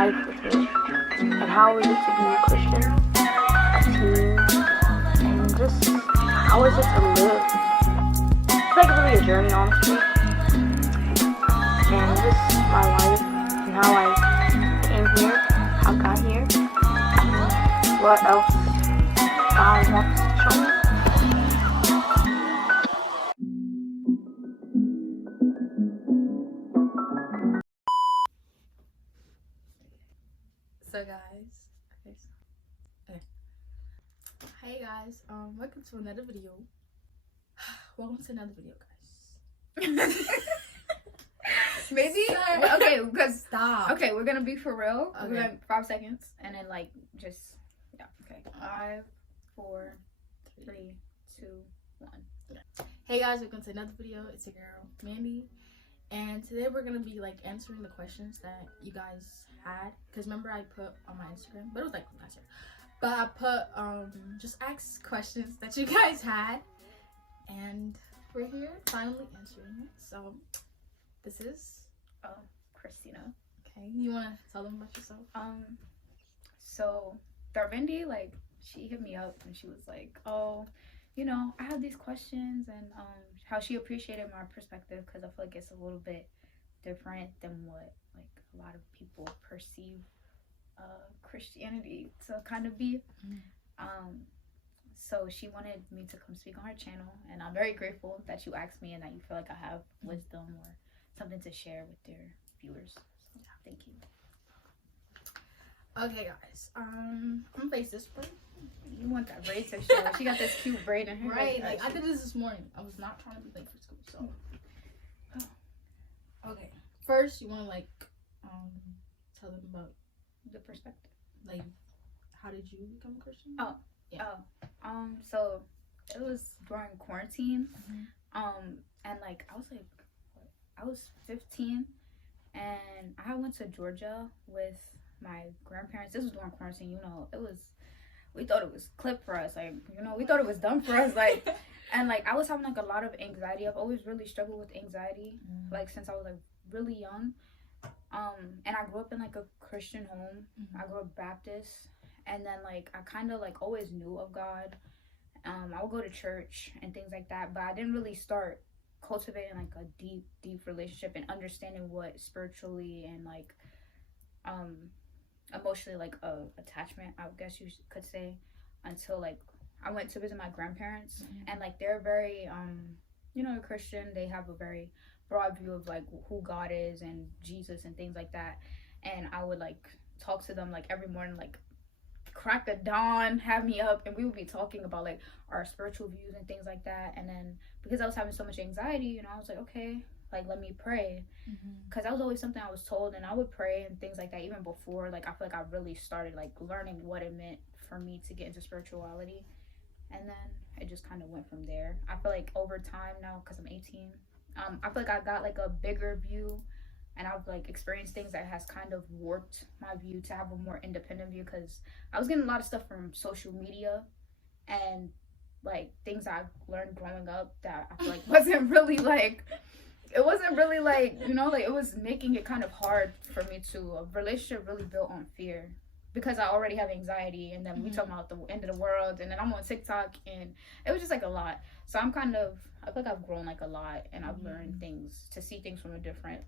life with me, and how is it to be a Christian, a teen, and just how is it to live. It's like really a journey, honestly, and just my life and how I came here, how I got here, and what else God wants to show me. So guys, okay. Hey guys, welcome to another video. Welcome to another video, guys. Maybe okay, because Stop. okay, we're gonna be for real. Okay. We're gonna 5 seconds and then like just yeah. Okay, 5, 4, 3, 2, 1. Hey guys, welcome to another video. It's your girl Mandie, and today we're gonna be like answering the questions that you guys had. Cause remember I put on my Instagram, but it was like last year. But I put just ask questions that you guys had, and we're here finally answering it. So this is Christina. okay. You wanna tell them about yourself? So Darvindi, like, she hit me up and she was like, oh, you know, I have these questions, and how she appreciated my perspective because I feel like it's a little bit different than what like a lot of people perceive Christianity to kind of be. So she wanted me to come speak on her channel, and I'm very grateful that you asked me and that you feel like I have wisdom or something to share with your viewers. So yeah, thank you. Okay guys, I'm gonna face this way. You want that braid to show. She got this cute braid in her Right, head. like I did this morning. I was not trying to be late for school, so okay. First, you want to like tell them about The perspective. like how did you become a Christian? Oh, yeah. So it was during quarantine. Mhm. And like I was like, I was 15, and I went to Georgia with my grandparents. This was during quarantine. You know, we thought it was clipped for us. Like, you know, we thought it was done for us. Like, and like I was having like a lot of anxiety. I've always really struggled with anxiety, like since I was like really young. And I grew up in like a Christian home. I grew up Baptist, and then like I kind of like always knew of God. I would go to church and things like that, but I didn't really start cultivating like a deep relationship and understanding what spiritually and like emotionally like attachment, I guess you could say, until like I went to visit my grandparents. And like they're very you know, Christian. They have a very broad view of like who God is and Jesus and things like that. And I would like talk to them like every morning, like crack of dawn, have me up, and we would be talking about like our spiritual views and things like that. And then because I was having so much anxiety, you know, I was like, okay, like let me pray, because that was always something I was told, and I would pray and things like that even before like I feel like I really started like learning what it meant for me to get into spirituality. And then it just kind of went from there. I feel like over time now, because I'm 18, I feel like I got like a bigger view, and I've like experienced things that has kind of warped my view to have a more independent view, because I was getting a lot of stuff from social media and like things I've learned growing up that I feel like wasn't really like, it wasn't really like, you know, like it was making it kind of hard for me to, a relationship really built on fear, because I already have anxiety, and then we talking about the end of the world, and then I'm on TikTok, and it was just like a lot. So I'm kind of, I feel like I've grown like a lot, and I've learned things, to see things from a different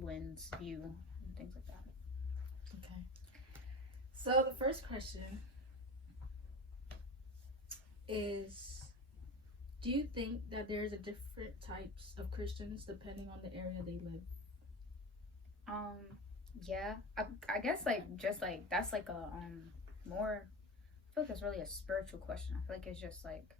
lens view and things like that. Okay. So the first question is, do you think that there's a different types of Christians depending on the area they live? Yeah, I guess like just like that's like a more, I feel like it's really a spiritual question. I feel like it's just like,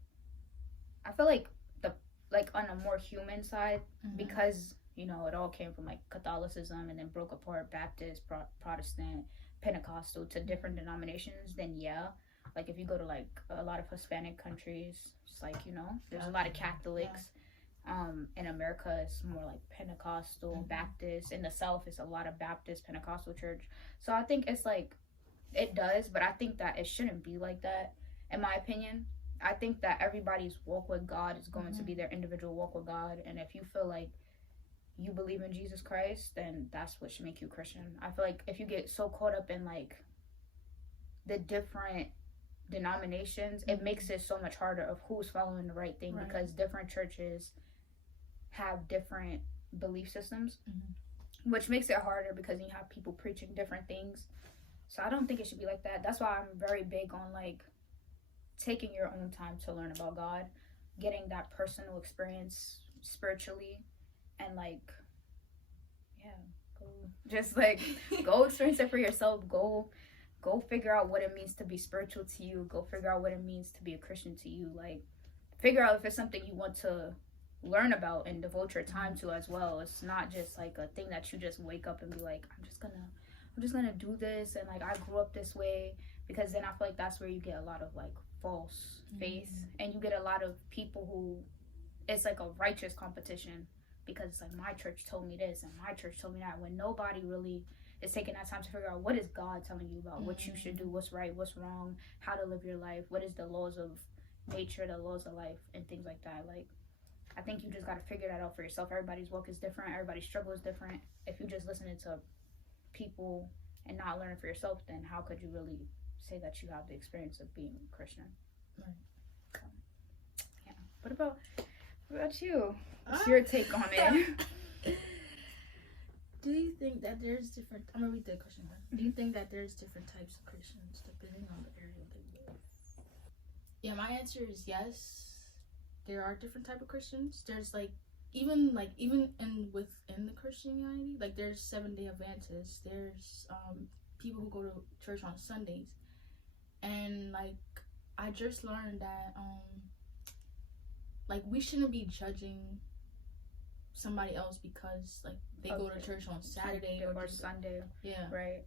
I feel like the like on a more human side, because you know it all came from like Catholicism and then broke apart, Baptist, Protestant, Pentecostal to different denominations. Then yeah, like if you go to like a lot of Hispanic countries, it's like, you know, there's a lot of Catholics. In America it's more like Pentecostal, Baptist. In the South it's a lot of Baptist, Pentecostal church. So I think it's like, it does, but I think that it shouldn't be like that, in my opinion. I think that everybody's walk with God is going to be their individual walk with God, and if you feel like you believe in Jesus Christ, then that's what should make you Christian. I feel like if you get so caught up in like the different denominations, it makes it so much harder of who's following the right thing, because different churches have different belief systems, which makes it harder because you have people preaching different things. So I don't think it should be like that. That's why I'm very big on like taking your own time to learn about God, getting that personal experience spiritually, and like go experience it for yourself. Go figure out what it means to be spiritual to you. Go figure out what it means to be a Christian to you. Like, figure out if it's something you want to learn about and devote your time to as well. It's not just like a thing that you just wake up and be like, I'm just gonna do this, and like I grew up this way, because then I feel like that's where you get a lot of like false faith, and you get a lot of people who, it's like a righteous competition, because it's like, my church told me this and my church told me that, when nobody really is taking that time to figure out what is God telling you about what you should do, what's right, what's wrong, how to live your life, what is the laws of nature, the laws of life, and things like that. Like, I think you just got to figure that out for yourself. Everybody's walk is different, everybody's struggle is different. If you just listening to people and not learning for yourself, then how could you really say that you have the experience of being a Christian? Right. So, yeah. What about you? What's your take on it? Do you think that there's different... I'm going to read the question then. Do you think that there's different types of Christians depending on the area they live? Yeah, my answer is yes. There are different type of Christians. There's like, even within the Christianity, like there's Seventh-day Adventists. There's people who go to church on Sundays. And like, I just learned that like, we shouldn't be judging somebody else because like they go to church on Saturday or Sunday. Yeah. Right.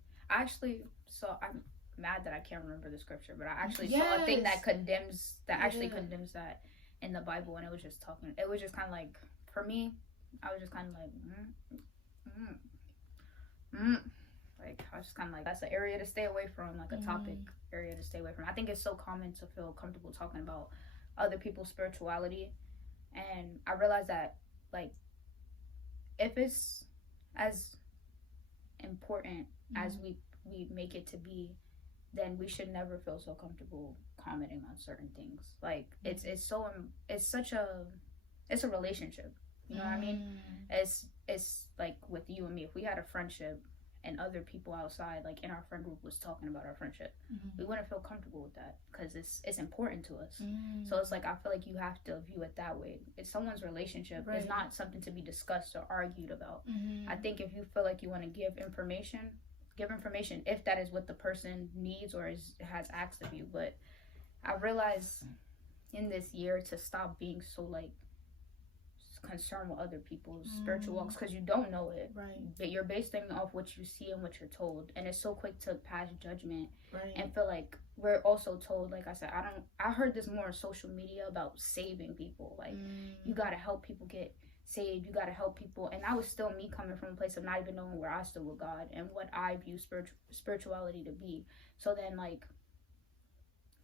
So I'm mad that I can't remember the scripture, but I actually saw a thing that condemns that in the Bible, and it was just kind of like, for me, I was just kind of like, like, I was just kind of like, that's an area to stay away from, like a topic area to stay away from. I think it's so common to feel comfortable talking about other people's spirituality, and I realized that, like, if it's as important as we make it to be, then we should never feel so comfortable commenting on certain things. Like, it's a relationship, you know what I mean? It's like with you and me, if we had a friendship and other people outside, like in our friend group, was talking about our friendship, we wouldn't feel comfortable with that, because it's important to us. So it's like, I feel like you have to view it that way. It's someone's relationship. It's not something to be discussed or argued about. I think if you feel like you want to give information if that is what the person needs or has asked of you. But I realized in this year to stop being so like concerned with other people's spiritual walks, because you don't know it, but you're basing off what you see and what you're told, and it's so quick to pass judgment and feel like we're also told, like I said, I heard this more on social media about saving people, like you got to help people get saved, you got to help people, and that was still me coming from a place of not even knowing where I stood with God and what I view spirituality to be. So then, like,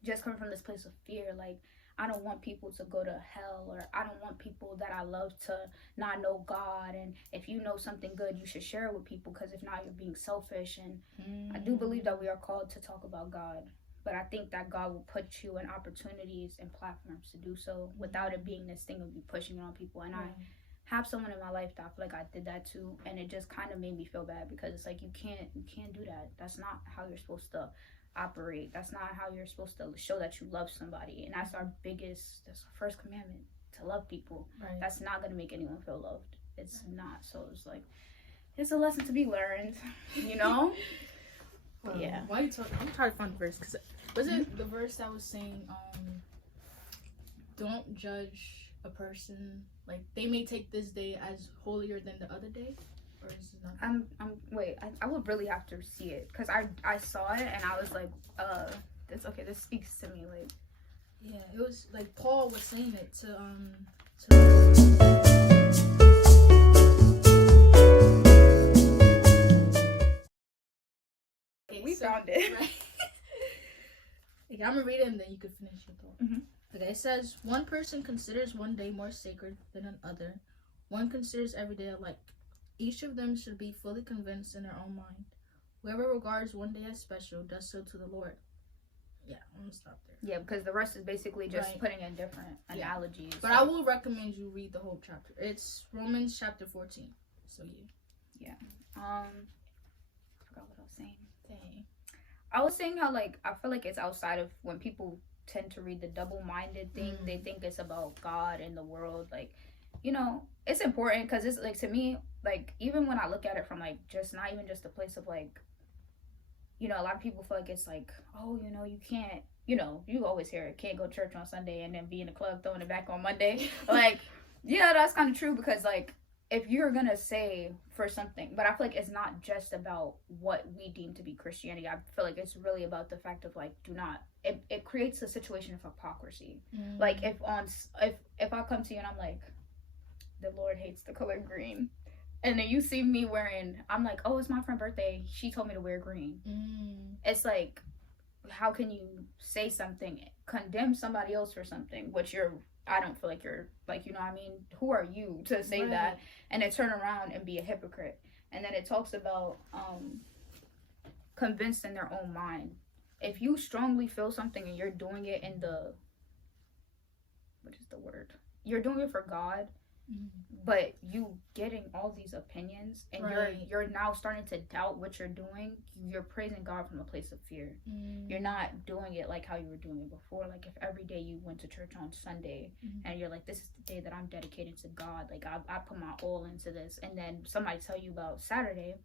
just coming from this place of fear, like, I don't want people to go to hell, or I don't want people that I love to not know God, and if you know something good, you should share it with people, because if not, you're being selfish. And I do believe that we are called to talk about God, but I think that God will put you in opportunities and platforms to do so without it being this thing of you pushing it on people. And I have someone in my life that I feel like I did that too, and it just kind of made me feel bad, because it's like, you can't do that. That's not how you're supposed to operate. That's not how you're supposed to show that you love somebody. And that's our first commandment, to love people. That's not going to make anyone feel loved. It's not. So it's like, it's a lesson to be learned, you know. Yeah. Why are you talking? I'm trying to find the verse, because was it the verse that was saying don't judge a person, like they may take this day as holier than the other day? Or is it not? Wait, I would really have to see it, because I saw it and I was like, this speaks to me, like. Yeah, it was like Paul was saying it to we found it. Right? Okay, I'm gonna read it and then you could finish your thought. Okay, it says, one person considers one day more sacred than another. One considers every day alike. Each of them should be fully convinced in their own mind. Whoever regards one day as special does so to the Lord. Yeah, I'm gonna stop there. Yeah, because the rest is basically just Right. putting in different analogies. But I will recommend you read the whole chapter. It's Romans chapter 14. So yeah. I forgot what I was saying. Dang. I was saying how, like, I feel like it's outside of when people tend to read the double-minded thing. They think it's about God and the world. Like, you know, it's important because it's, like, to me, like, even when I look at it from, like, just not even just a place of, like, you know, a lot of people feel like it's like, oh, you know, you can't, you know, you always hear it, can't go to church on Sunday and then be in the club throwing it back on Monday. Like, yeah, that's kind of true because, like, if you're gonna say for something, but I feel like it's not just about what we deem to be Christianity. I feel like it's really about the fact of, like, it creates a situation of hypocrisy. Like, if I come to you and I'm like, the Lord hates the color green, and then you see me wearing, I'm like, oh, it's my friend's birthday, she told me to wear green. It's like, how can you say something, condemn somebody else for something, which I don't feel like you're, like, you know what I mean? Who are you to say that? And then turn around and be a hypocrite. And then it talks about convinced in their own mind. If you strongly feel something and you're doing it in the, what is the word? You're doing it for God, but you getting all these opinions and you're now starting to doubt what you're doing, you're praising God from a place of fear. You're not doing it like how you were doing it before. Like, if every day you went to church on Sunday and you're like, this is the day that I'm dedicated to God, like I put my all into this, and then somebody tell you about Saturday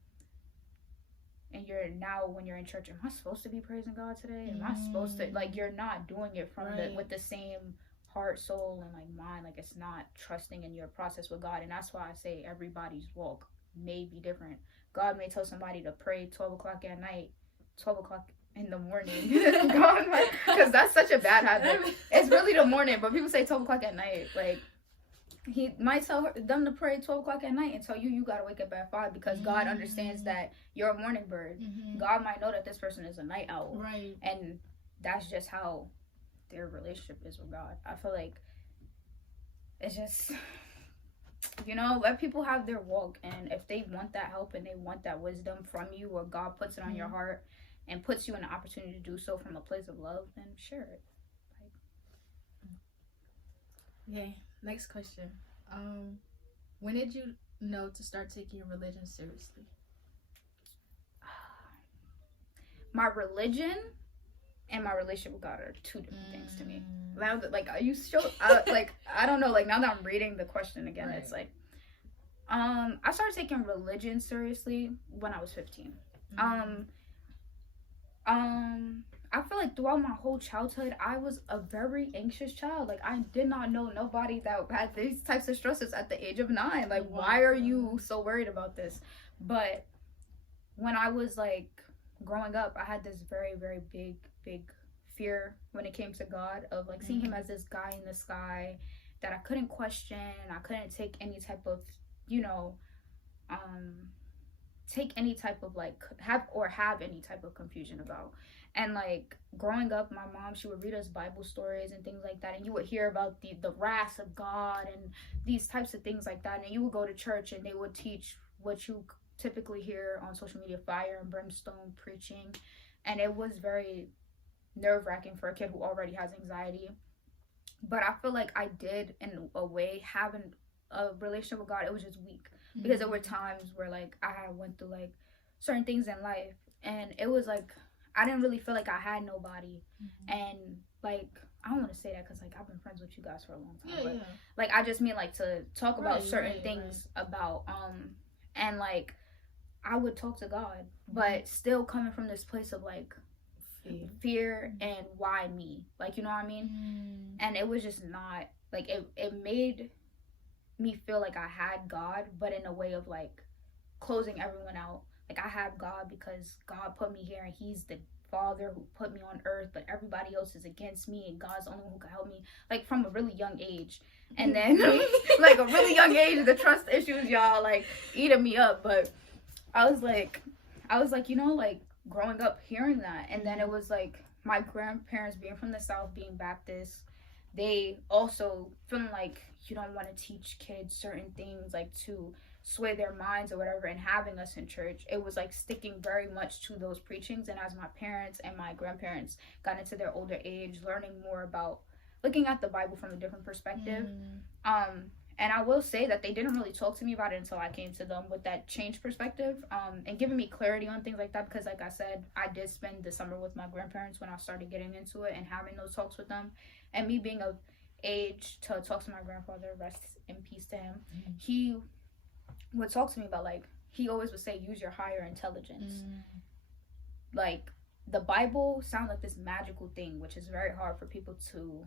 and you're now, when you're in church, am I supposed to be praising God today? Am I supposed to, like, you're not doing it from with the same heart, soul, and, like, mind. Like, it's not trusting in your process with God. And that's why I say everybody's walk may be different. God may tell somebody to pray 12 o'clock at night, 12 o'clock in the morning. God, because that's such a bad habit. It's really the morning, but people say 12 o'clock at night. Like, he might tell them to pray 12 o'clock at night and tell you gotta wake up at 5 because God understands that you're a morning bird. God might know that this person is a night owl. Right. And that's just how their relationship is with God. I feel like it's just, you know, let people have their walk, and if they want that help and they want that wisdom from you, or God puts it on your heart and puts you in an opportunity to do so from a place of love, then share it. Okay, next question. When did you know to start taking your religion seriously? My religion and my relationship with God are two different things to me. Now that, like, you show, like, I don't know, like, now that I'm reading the question again, it's like, I started taking religion seriously when I was 15. I feel like throughout my whole childhood, I was a very anxious child. Like, I did not know nobody that had these types of stresses at the age of 9. Like, why are you so worried about this? But when I was, like, growing up, I had this very, very big fear when it came to God, of, like, seeing him as this guy in the sky that I couldn't question. I couldn't take any type of, you know, take any type of, like, have any type of confusion about. And, like, growing up, my mom, she would read us Bible stories and things like that, and you would hear about the wrath of God and these types of things like that, and you would go to church and they would teach what you typically hear on social media, fire and brimstone preaching. And it was very nerve-wracking for a kid who already has anxiety. But I feel like I did, in a way, having a relationship with God, it was just weak, because there were times where, like, I had went through, like, certain things in life, and it was like I didn't really feel like I had nobody. And, like, I don't want to say that because, like, I've been friends with you guys for a long time, but like, I just mean, like, to talk about certain things about and, like, I would talk to God, but still coming from this place of, like, fear and why me, like, you know what I mean? And it was just not, like, it made me feel like I had God, but in a way of, like, closing everyone out. Like, I have God because God put me here and he's the father who put me on earth, but everybody else is against me and God's the only one who can help me, like, from a really young age. And then like, a really young age, the trust issues, y'all, like, eating me up. But I was like, you know, like, growing up hearing that, and then it was like my grandparents being from the South, being Baptist, they also feeling like you don't want to teach kids certain things, like, to sway their minds or whatever and having us in church. It was like sticking very much to those preachings. And as my parents and my grandparents got into their older age, learning more about looking at the Bible from a different perspective, and I will say that they didn't really talk to me about it until I came to them with that changed perspective, and giving me clarity on things like that, because like I said, I did spend the summer with my grandparents when I started getting into it and having those talks with them. And me being of age to talk to my grandfather, rest in peace to him, he would talk to me about, like, he always would say, use your higher intelligence. Like, the Bible sounds like this magical thing, which is very hard for people to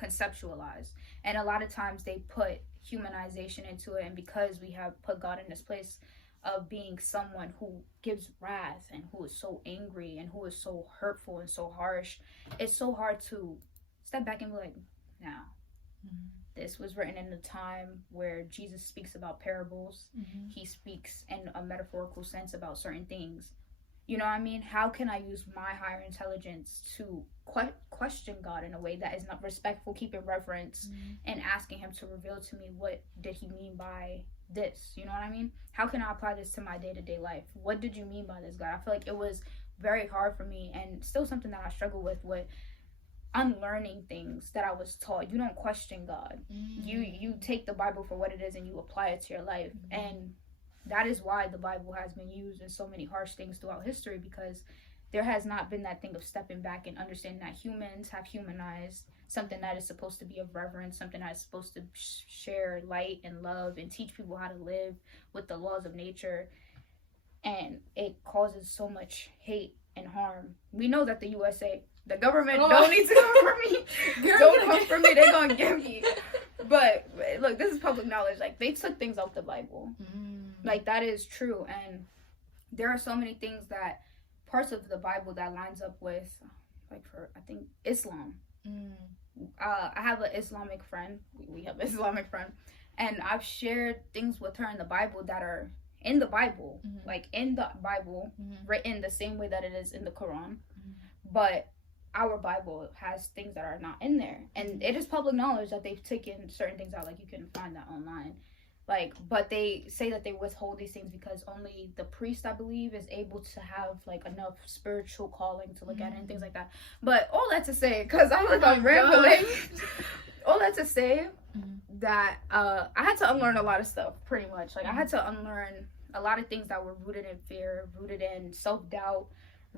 conceptualize. And a lot of times they put humanization into it, and because we have put God in this place of being someone who gives wrath and who is so angry and who is so hurtful and so harsh, it's so hard to step back and be like, now, this was written in a time where Jesus speaks about parables. He speaks in a metaphorical sense about certain things. You know what I mean? How can I use my higher intelligence to question God in a way that is not respectful, keeping reverence, and asking him to reveal to me, what did he mean by this? You know what I mean? How can I apply this to my day-to-day life? What did you mean by this, God? I feel like it was very hard for me, and still something that I struggle with unlearning things that I was taught. You don't question God. You take the Bible for what it is and you apply it to your life. And that is why the Bible has been used in so many harsh things throughout history, because there has not been that thing of stepping back and understanding that humans have humanized something that is supposed to be of reverence, something that is supposed to share light and love and teach people how to live with the laws of nature. And it causes so much hate and harm. We know that the USA, the government, don't need to come for me. Don't come for me. They're gonna get me. But look, this is public knowledge. Like, they took things out the Bible. Like, that is true. And there are so many things that parts of the Bible that lines up with, like, for I think Islam. I have an Islamic friend. We have an Islamic friend, and I've shared things with her in the Bible that are in the Bible, like in the Bible, written the same way that it is in the Quran. But our Bible has things that are not in there, and it is public knowledge that they've taken certain things out. Like, you can find that online. Like, but they say that they withhold these things because only the priest, I believe, is able to have, like, enough spiritual calling to look at it and things like that. But all that to say, because I'm rambling, all that to say that I had to unlearn a lot of stuff, pretty much. Like, I had to unlearn a lot of things that were rooted in fear, rooted in self-doubt,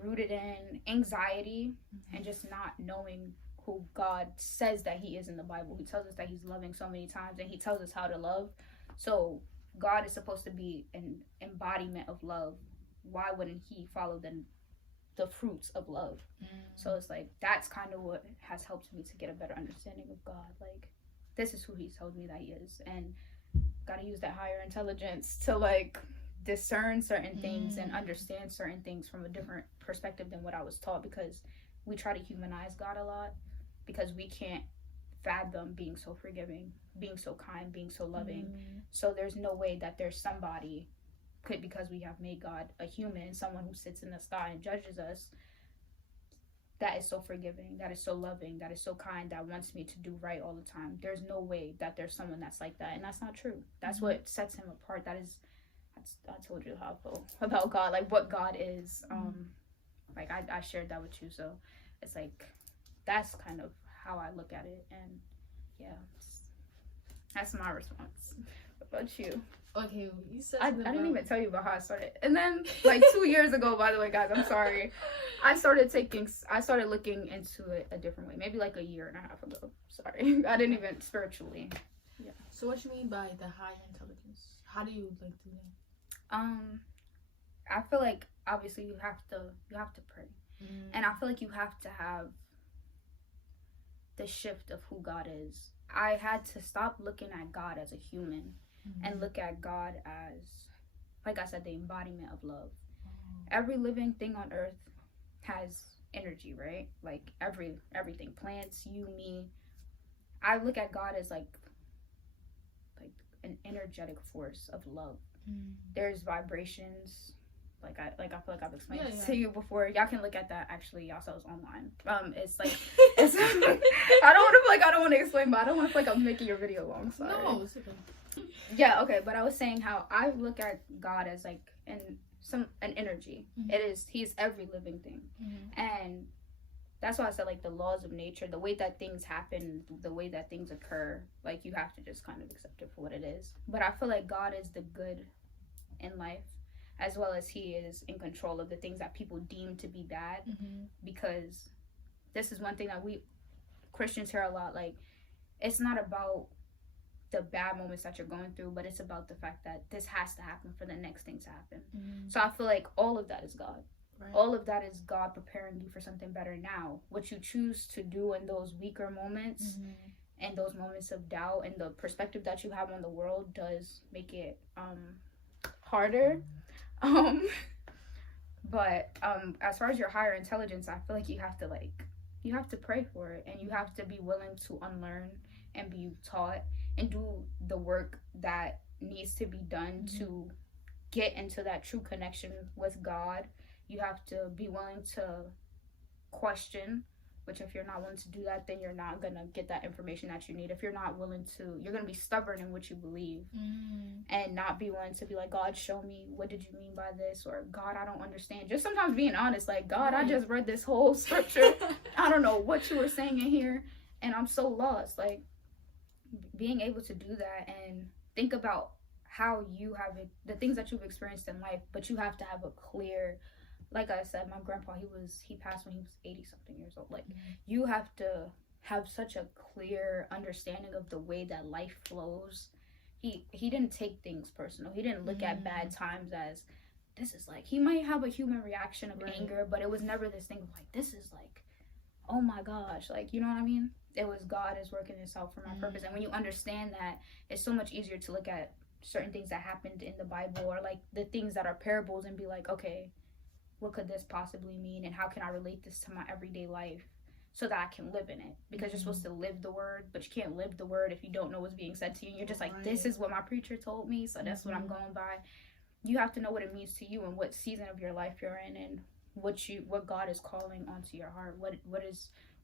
rooted in anxiety, and just not knowing who God says that he is in the Bible. He tells us that he's loving so many times, and he tells us how to love. So God is supposed to be an embodiment of love. Why wouldn't he follow the fruits of love? So it's like, that's kind of what has helped me to get a better understanding of God. Like, this is who he's told me that he is, and gotta use that higher intelligence to, like, discern certain things and understand certain things from a different perspective than what I was taught, because we try to humanize God a lot because we can't fathom being so forgiving, being so kind, being so loving. So there's no way that there's somebody because we have made God a human, someone who sits in the sky and judges us, that is so forgiving, that is so loving, that is so kind, that wants me to do right all the time. There's no way that there's someone that's like that, and that's not true. That's what sets him apart. I told you how I feel about God, like what God is. Like, I shared that with you, so it's like, that's kind of how I look at it. And yeah, that's my response. What about you? Okay, you said I didn't even tell you about how I started. And then, like, 2 years ago, by the way, guys, I'm sorry, I started looking into it a different way, maybe like a year and a half ago. Sorry, I didn't even spiritually. Yeah. So what you mean by the higher intelligence? How do you, like, do that? I feel like obviously you have to pray, and I feel like you have to have the shift of who God is. I had to stop looking at God as a human and look at God as, like I said, the embodiment of love. Every living thing on earth has energy, right? Like, everything, plants, you, me. I look at God as like an energetic force of love. There's vibrations, I feel like I've explained this to you before. Y'all can look at that, actually, yourselves online. It's like It's, I don't want to explain, but I don't want to feel like I'm making your video long. Sorry. No, it's okay. Yeah, okay, but I was saying how I look at God as like an energy. Mm-hmm. He's every living thing. Mm-hmm. And that's why I said like the laws of nature, the way that things happen, the way that things occur, like you have to just kind of accept it for what it is. But I feel like God is the good in life, as well as he is in control of the things that people deem to be bad. Mm-hmm. Because this is one thing that we Christians hear a lot, like it's not about the bad moments that you're going through, but it's about the fact that this has to happen for the next thing to happen. Mm-hmm. So I feel like all of that is God. Right. All of that is God preparing you for something better now. What you choose to do in those weaker moments, mm-hmm. and those moments of doubt, and the perspective that you have on the world does make it harder. But as far as your higher intelligence, I feel like you have to pray for it, and you have to be willing to unlearn and be taught and do the work that needs to be done mm-hmm. to get into that true connection with God. You have to be willing to question, which if you're not willing to do that, then you're not gonna get that information that you need. If you're not willing to, you're gonna be stubborn in what you believe, and not be willing to be like, God, show me, what did you mean by this? Or God, I don't understand. Just sometimes being honest, like, God, I just read this whole scripture. I don't know what you were saying in here, and I'm so lost. Like, being able to do that and think about how you have it, the things that you've experienced in life, but you have to have a clear, like I said, my grandpa, he passed when he was 80 something years old. Like, you have to have such a clear understanding of the way that life flows. He didn't take things personal. He didn't look at bad times as, this is like, he might have a human reaction of anger, but it was never this thing of like, this is like, oh my gosh, like, you know what I mean? It was, God is working this out for my purpose. And when you understand that, it's so much easier to look at certain things that happened in the Bible, or like the things that are parables, and be like, okay, what could this possibly mean, and how can I relate this to my everyday life so that I can live in it? Because you're supposed to live the word, but you can't live the word if you don't know what's being said to you, and you're just like, this is what my preacher told me, so that's what I'm going by. You have to know what it means to you and what season of your life you're in, and what God is calling onto your heart.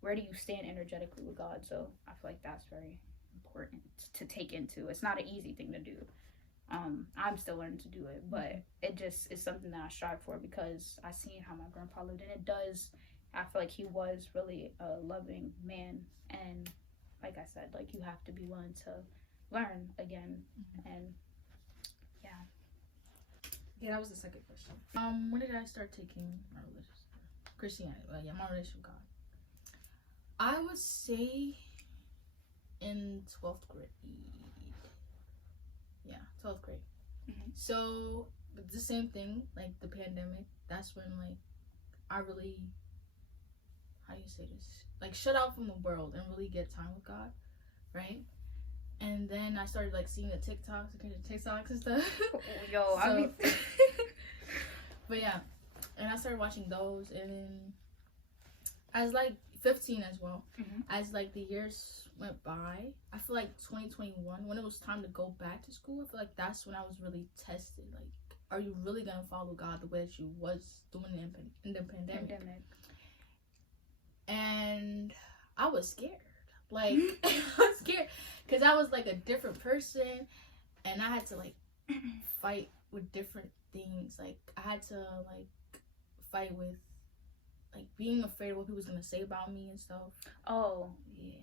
Where do you stand energetically with God? So I feel like that's very important to take into. It's not an easy thing to do. I'm still learning to do it, but it just is something that I strive for, because I seen how my grandpa lived, and I feel like he was really a loving man. And like I said, like, you have to be willing to learn again. And yeah, that was the second question. When did I start taking my religious Christianity? Well, yeah, my relationship with God. I would say in 12th grade. Yeah, 12th grade. So the same thing, like the pandemic, that's when like I really, how do you say this, like shut out from the world and really get time with God, right? And then I started like seeing the TikToks and stuff. But yeah, and I started watching those, and as like 15 as well, as like the years went by, I feel like 2021, when it was time to go back to school, I feel like that's when I was really tested. Like, are you really gonna follow God the way that you was doing in the pandemic? And I was scared. Like, I was scared because I was like a different person, and I had to like fight with different things. Like, I had to like fight with like being afraid of what people was gonna say about me and stuff. Oh, yeah.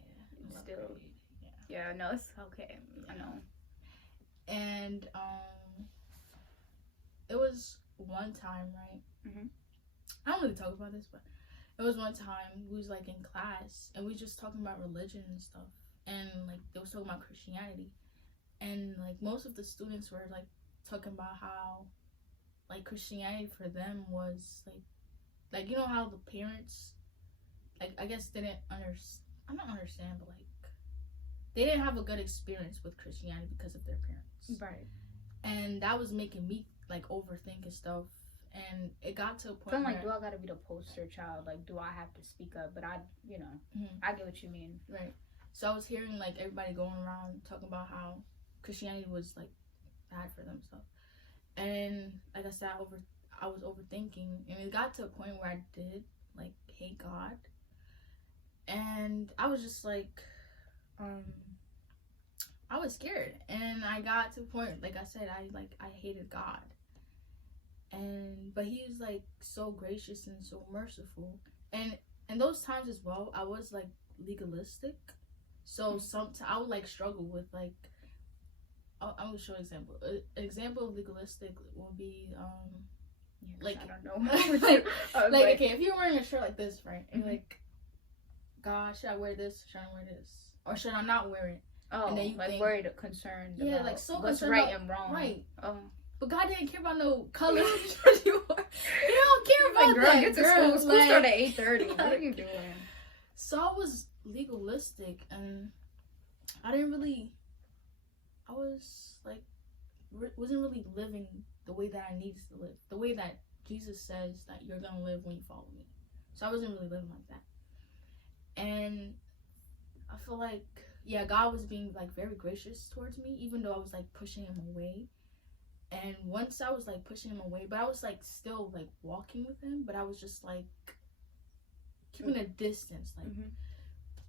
Still, yeah. No, it's okay. I know. And it was one time, right? I don't really talk about this, but it was one time we was like in class, and we just talking about religion and stuff, and like they was talking about Christianity, and like most of the students were like talking about how like Christianity for them was like you know how the parents, like, I guess didn't not understand, but like they didn't have a good experience with Christianity because of their parents, right? And that was making me like overthink and stuff. And it got to a point I'm where, like, do I gotta be the poster child? Like, do I have to speak up? But I get what you mean. Right. So I was hearing like everybody going around talking about how Christianity was like bad for them and stuff. And like I said, I was overthinking, and it got to a point where I did like hate God. And I was just like, I was scared, and I got to the point, like I said, I hated God, but he was like so gracious and so merciful, and in those times as well, I was like legalistic, so sometimes I would like struggle with like, I'm gonna show an example. An example of legalistic will be like, I don't know. like okay, if you're wearing a shirt like this, right, and like, God, should I wear this? Should I wear this? Or should I not wear it? Oh, and then you like think, worried, concerned. Yeah, about like so what's concerned right about, and wrong. Right. Oh. But God didn't care about no color. You don't care about like, girl, that. Get to girl. school. School Like, started at 8:30. What are you doing? So I was legalistic, and I was like, wasn't really living the way that I needed to live. The way that Jesus says that you're going to live when you follow me. So I wasn't really living like that. And I feel like, yeah, God was being like very gracious towards me, even though I was like pushing him away. And once I was like pushing him away, but I was like still like walking with him, but I was just like keeping a distance, like,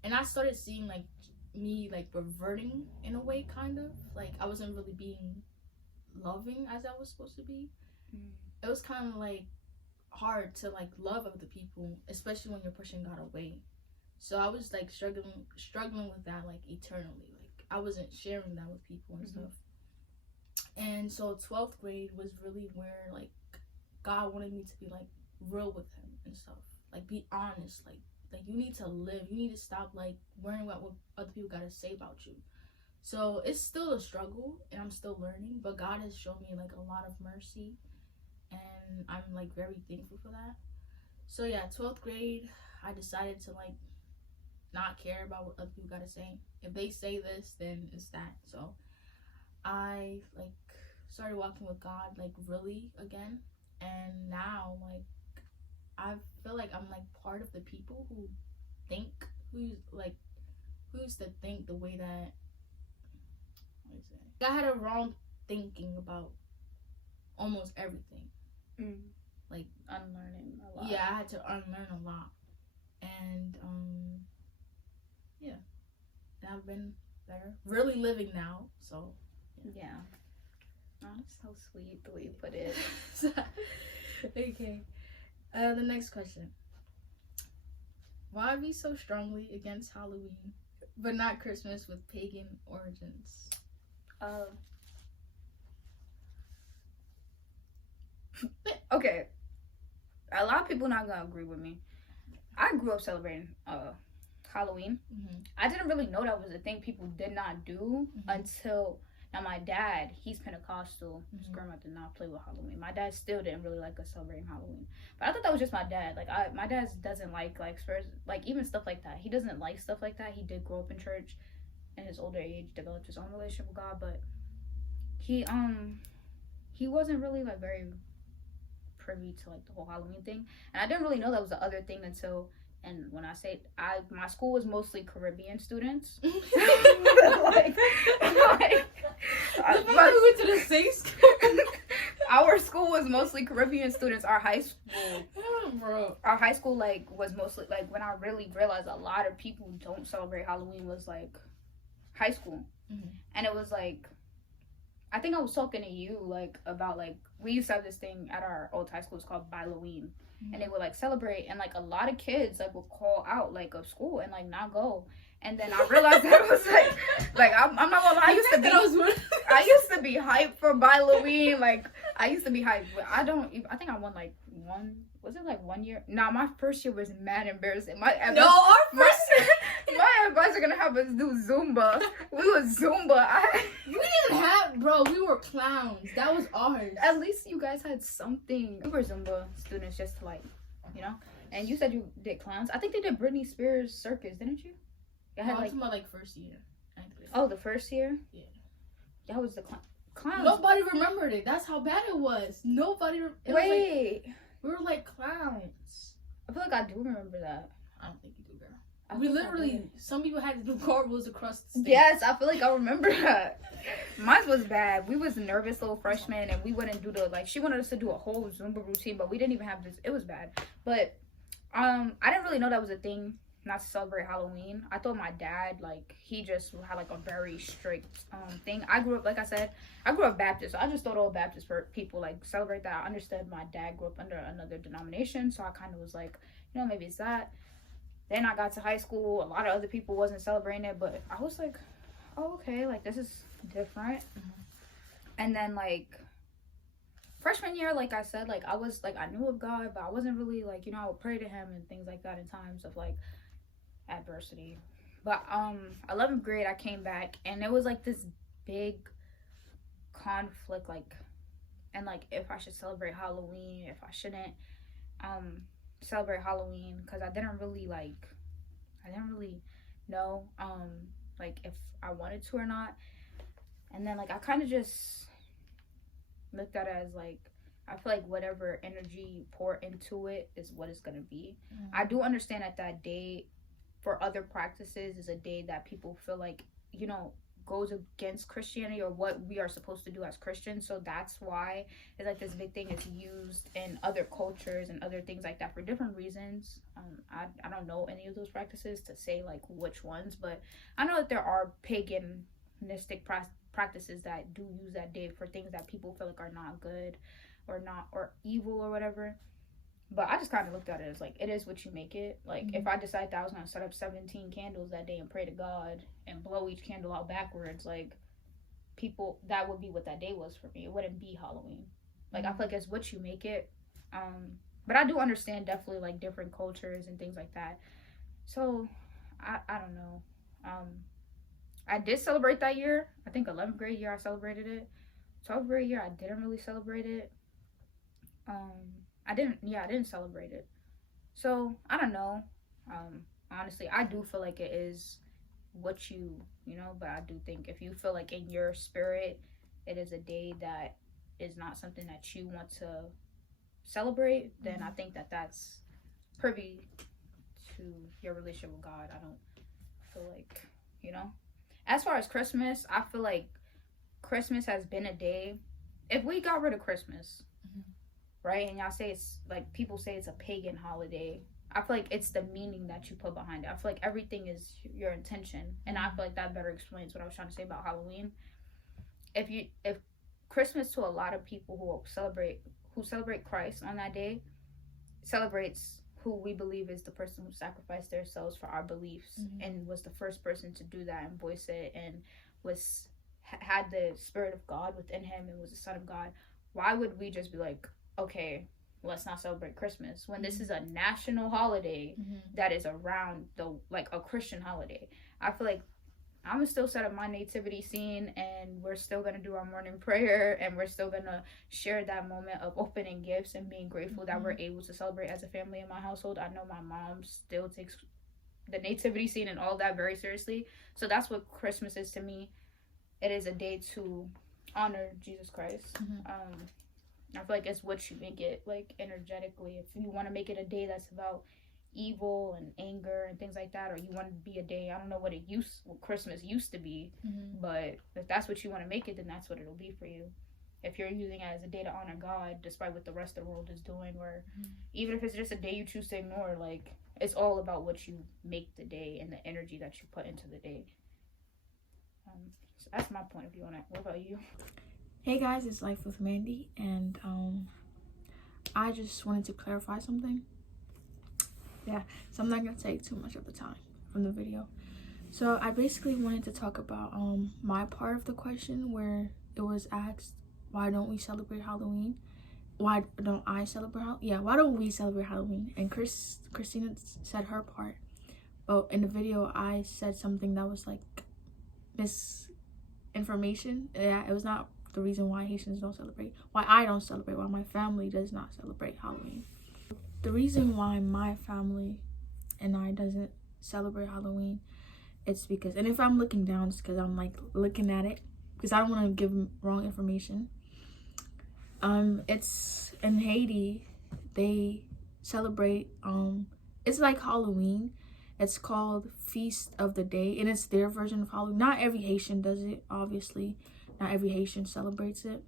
and I started seeing like me like reverting in a way, kind of like I wasn't really being loving as I was supposed to be. It was kind of like hard to like love other people, especially when you're pushing God away. So I was like struggling with that like eternally. Like I wasn't sharing that with people and stuff. And so 12th grade was really where like God wanted me to be like real with him and stuff. Like be honest. Like you need to live. You need to stop like worrying about what other people gotta say about you. So it's still a struggle, and I'm still learning. But God has shown me like a lot of mercy, and I'm like very thankful for that. So yeah, 12th grade, I decided to like not care about what other people gotta say. If they say this, then it's that. So I like started walking with God like really again, and now like I feel like I'm like part of the people who used to think the way that I had a wrong thinking about almost everything. Like unlearning a lot. Yeah, I had to unlearn a lot, and yeah, and I've been there, really living now. So yeah. Oh, that's so sweet the way you put it. Okay. The next question. Why be so strongly against Halloween, but not Christmas with pagan origins? Okay. A lot of people not gonna agree with me. I grew up celebrating Halloween. I didn't really know that was a thing people did not do until now. My dad, he's Pentecostal. His grandma did not play with Halloween. My dad still didn't really like us celebrating Halloween, but I thought that was just my dad. Like my dad doesn't like spirits, like even stuff like that. He doesn't like stuff like that. He did grow up in church, in his older age, developed his own relationship with God, but he wasn't really like very privy to like the whole Halloween thing, and I didn't really know that was the other thing until. And when I say my school was mostly Caribbean students. We went to the same school. Our school was mostly Caribbean students. Our high school like was mostly like when I really realized a lot of people don't celebrate Halloween was like high school, and it was like I think I was talking to you like about like we used to have this thing at our old high school. It's called Halloween. And they would like celebrate, and like a lot of kids like would call out like of school and like not go. And then I realized that it was like I'm not gonna lie, I used to be hyped for Halloween. Like I used to be hyped, but I think I won like one. Was it like 1 year? Nah, my first year was mad embarrassing. My advisor gonna have us do Zumba. We was Zumba. We didn't have, bro. We were clowns. That was ours. At least you guys had something. We were Zumba students, just to like, you know. And you said you did clowns. I think they did Britney Spears circus, didn't you? I had like about like first year. Oh, the first year? Yeah. That was the clowns. Nobody remembered it. That's how bad it was. Nobody. Wait. We were like clowns. I feel like I do remember that. I don't think you do, girl. We literally, some people had to do cartwheels across the stage. Yes, I feel like I remember that. Mine was bad. We was nervous little freshmen, and we wouldn't do she wanted us to do a whole Zumba routine, but we didn't even have this. It was bad. But I didn't really know that was a thing not to celebrate Halloween. I thought my dad, like, he just had like a very strict thing. I grew up, like I said, I grew up Baptist, so I just thought all Baptist people like celebrate that. I understood my dad grew up under another denomination, so I kind of was like, you know, maybe it's that. Then I got to high school, a lot of other people wasn't celebrating it, but I was like, oh, okay, like this is different. And then like freshman year, like I said, like I was like, I knew of God, but I wasn't really like, you know, I would pray to him and things like that in times of like adversity. But 11th grade I came back, and it was like this big conflict, like, and like if I should celebrate Halloween, if I shouldn't celebrate Halloween, because I didn't really know like if I wanted to or not. And then like I kind of just looked at it as like, I feel like whatever energy you pour into it is what it's gonna be. I do understand that day for other practices is a day that people feel like, you know, goes against Christianity or what we are supposed to do as Christians. So that's why it's like this big thing is used in other cultures and other things like that for different reasons. I don't know any of those practices to say like which ones, but I know that there are paganistic practices that do use that day for things that people feel like are not good or evil or whatever. But I just kind of looked at it as like, it is what you make it. Like if I decided that I was going to set up 17 candles that day and pray to God and blow each candle out backwards, like people, that would be what that day was for me. It wouldn't be Halloween. Like I feel like it's what you make it. But I do understand definitely like different cultures and things like that. So I don't know. I did celebrate that year. I think 11th grade year I celebrated it. 12th grade year I didn't really celebrate it. I didn't celebrate it. So I don't know. Honestly, I do feel like it is what you know, but I do think if you feel like in your spirit it is a day that is not something that you want to celebrate, then I think that that's privy to your relationship with God. I don't feel like, you know. As far as Christmas, I feel like Christmas has been a day, if we got rid of Christmas, right, and y'all say it's like, people say it's a pagan holiday, I feel like it's the meaning that you put behind it. I feel like everything is your intention, and I feel like that better explains what I was trying to say about Halloween. If Christmas to a lot of people who celebrate Christ on that day, celebrates who we believe is the person who sacrificed themselves for our beliefs and was the first person to do that and voice it and had the Spirit of God within him and was the Son of God, why would we just be like, okay, let's not celebrate Christmas when this is a national holiday that is around like a Christian holiday? I feel like I'm gonna still set up my nativity scene, and we're still gonna do our morning prayer, and we're still gonna share that moment of opening gifts and being grateful that we're able to celebrate as a family in my household. I know my mom still takes the nativity scene and all that very seriously, so that's what Christmas is to me. It is a day to honor Jesus Christ. I feel like it's what you make it, like, energetically. If you want to make it a day that's about evil and anger and things like that, or you want it to be a day, I don't know what Christmas used to be, but if that's what you want to make it, then that's what it'll be for you. If you're using it as a day to honor God, despite what the rest of the world is doing, or even if it's just a day you choose to ignore, like, it's all about what you make the day and the energy that you put into the day. So that's my point of view on it. What about you? Hey guys, it's Life with Mandie, and I just wanted to clarify something. Yeah, so I'm not gonna take too much of the time from the video. So I basically wanted to talk about my part of the question where it was asked, why don't we celebrate Halloween? Why don't I celebrate why don't we celebrate Halloween? And Christina said her part. But in the video I said something that was like misinformation. Yeah, it was not the reason why Haitians don't celebrate, why I don't celebrate, why my family does not celebrate Halloween. The reason why my family and I doesn't celebrate Halloween, it's because, and if I'm looking down, it's because I'm like looking at it, because I don't want to give wrong information. It's in Haiti, they celebrate, it's like Halloween. It's called Feast of the Day, and it's their version of Halloween. Not every Haitian does it, obviously. Not every Haitian celebrates it.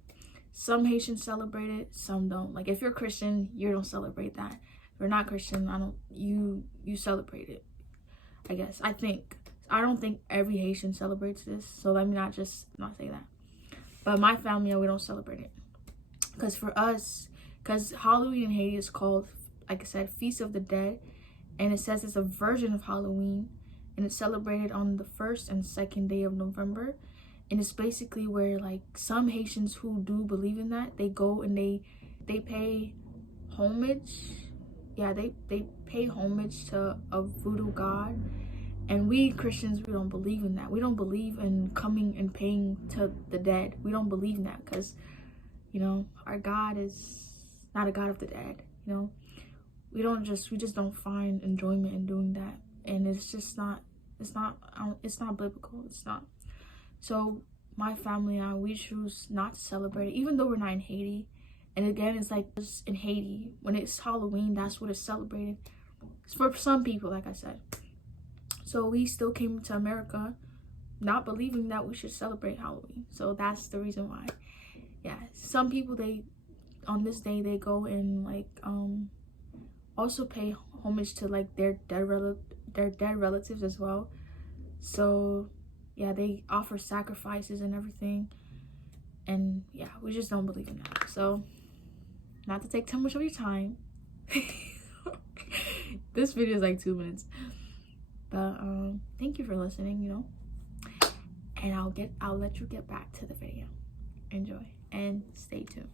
Some Haitians celebrate it, some don't. Like, if you're Christian, you don't celebrate that. If you're not Christian, you celebrate it. I guess. I don't think every Haitian celebrates this, so let me not say that. But my family, we don't celebrate it. Because for us, because Halloween in Haiti is called, like I said, Feast of the Dead. And it says it's a version of Halloween. And it's celebrated on the 1st and 2nd day of November. And it's basically where, like, some Haitians who do believe in that, they go and they pay homage. Yeah, they pay homage to a voodoo god. And we Christians, we don't believe in that. We don't believe in coming and paying to the dead. We don't believe in that because, you know, our God is not a God of the dead, you know. We just don't find enjoyment in doing that. And it's not biblical. It's not. So my family and I, we choose not to celebrate it, even though we're not in Haiti. And again, it's like in Haiti, when it's Halloween, that's what it's celebrated. It's for some people, like I said. So we still came to America not believing that we should celebrate Halloween. So that's the reason why. Yeah, some people, on this day, they go and like also pay homage to like their dead relatives as well. So yeah, they offer sacrifices and everything. And yeah, we just don't believe in that. So not to take too much of your time. This video is like 2 minutes. But thank you for listening, you know. And I'll let you get back to the video. Enjoy and stay tuned.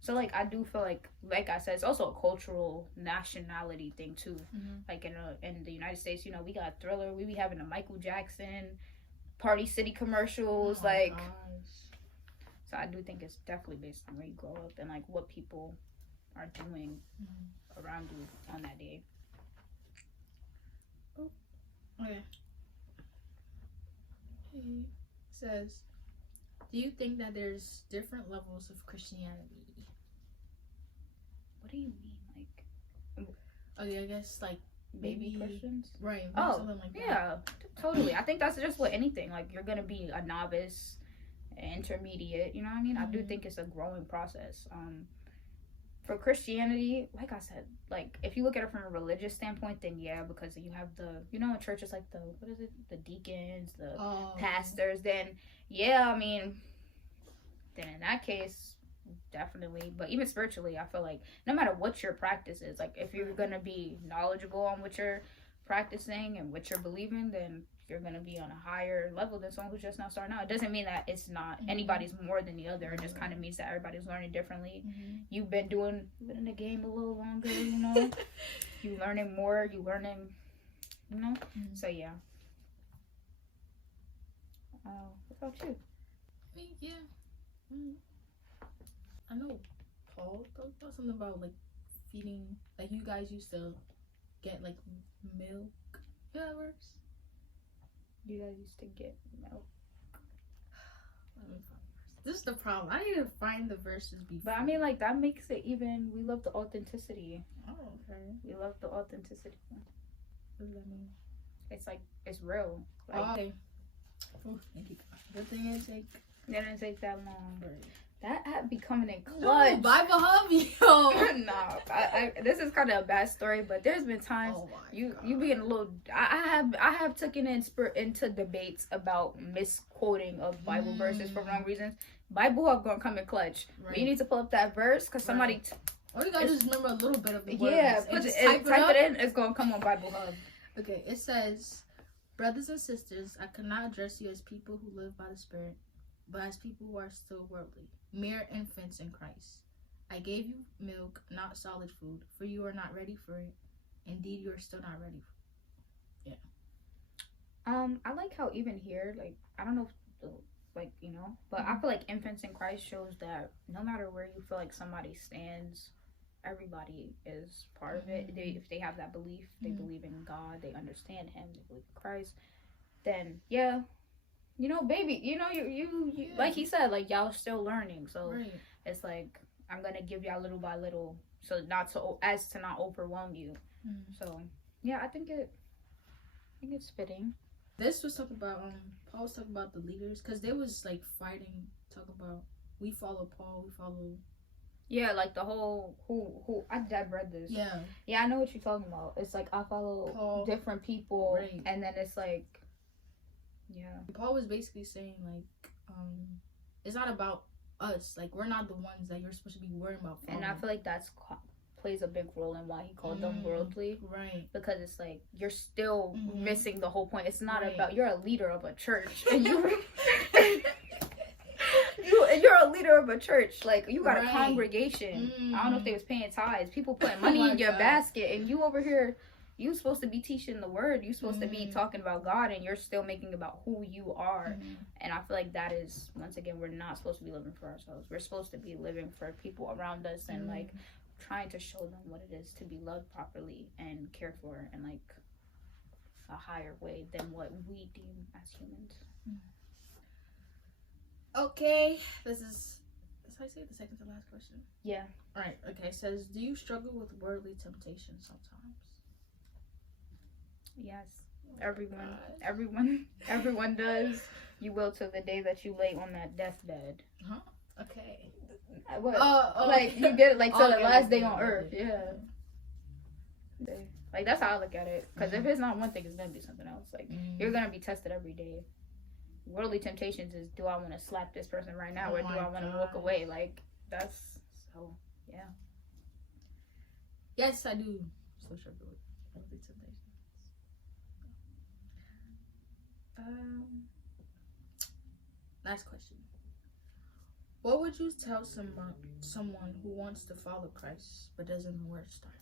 So like I do feel like I said, it's also a cultural nationality thing too. Like in the United States, you know, we got Thriller, we be having the Michael Jackson Party City commercials, like gosh. So I do think it's definitely based on where you grow up and like what people are doing around you on that day. Oh, okay. He says, do you think that there's different levels of Christianity? What do you mean? Like, okay, I guess like maybe Christians, right? Oh, something like that. Yeah, totally. I think that's just what anything. Like, you're gonna be a novice, intermediate. You know what I mean? I do think it's a growing process. For Christianity, like I said, like if you look at it from a religious standpoint, then yeah, because you have the, you know, in churches like the deacons, the pastors. Then yeah, I mean, then in that case, definitely. But even spiritually, I feel like no matter what your practice is, like if you're gonna be knowledgeable on what you're practicing and what you're believing, then you're gonna be on a higher level than someone who's just now starting out. It doesn't mean that it's not anybody's more than the other. It just kind of means that everybody's learning differently. You've been in the game a little longer, you know. You learning more, you know. So yeah. What about you? Yeah. I know Paul talked about something about like feeding, like you guys used to get like milk. Yeah, that works. You guys used to get milk. Let me find the verse. This is the problem. I need to find the verses before. But I mean, like that makes it even. We love the authenticity. Oh, okay. We love the authenticity. What does that mean? It's like it's real. Like, okay. Oh, thank you. Good thing it didn't take that long. That app be coming in clutch. No, Bible Hub, yo. No, I this is kind of a bad story, but there's been times you being a little. I have taken into debates about misquoting of Bible verses for wrong reasons. Bible Hub gonna come in clutch. Right. You need to pull up that verse because somebody. Or you gotta just remember a little bit of the words. Yeah, type it in. It's gonna come on Bible Hub. Okay, it says, brothers and sisters, I cannot address you as people who live by the Spirit, but as people who are still worldly, mere infants in Christ. I gave you milk, not solid food, for you are not ready for it. Indeed, you are still not ready for it. Yeah. I like how even here, like, I don't know if, like, you know, but I feel like infants in Christ shows that no matter where you feel like somebody stands, everybody is part of it. If they have that belief, they believe in God, they understand Him, they believe in Christ, then yeah. You know, baby, you know, you like he said, like, y'all still learning. So it's like, I'm going to give y'all little by little, so as to not overwhelm you. So, yeah, I think it's fitting. This was talking about, Paul was talking about the leaders, because they was, like, fighting, talking about, we follow Paul, we follow Yeah, like the whole I've read this. Yeah, I know what you're talking about. It's like I follow Paul, different people, right. and then it's like, Paul was basically saying like, it's not about us. Like we're not the ones that you're supposed to be worrying about. And I feel like that's plays a big role in why he called them worldly, right? Because it's like you're still missing the whole point. It's not right. about you're a leader of a church, and you're a leader of a church. Like you got a congregation. I don't know if they was paying tithes. People putting money in your basket, and you over here, you supposed to be teaching the word. You supposed to be talking about God, and you're still making about who you are. And I feel like that is, once again, we're not supposed to be living for ourselves. We're supposed to be living for people around us, and like trying to show them what it is to be loved properly and cared for in like a higher way than what we deem as humans. Okay, this is how I say it, the second to last question. Yeah. All right. Okay. It says, do you struggle with worldly temptation sometimes? Yes. Everyone does. You will till the day that you lay on that deathbed. Huh? Okay. What? Like you get it like till the last day on earth. Yeah. Like that's how I look at it. Because if it's not one thing, it's gonna be something else. Like you're gonna be tested every day. Worldly temptations is, do I want to slap this person right now, or do I want to walk away? Like that's so yeah. Yes, I do. So struggle with worldly temptations. Last question. What would you tell someone who wants to follow Christ but doesn't know where to start?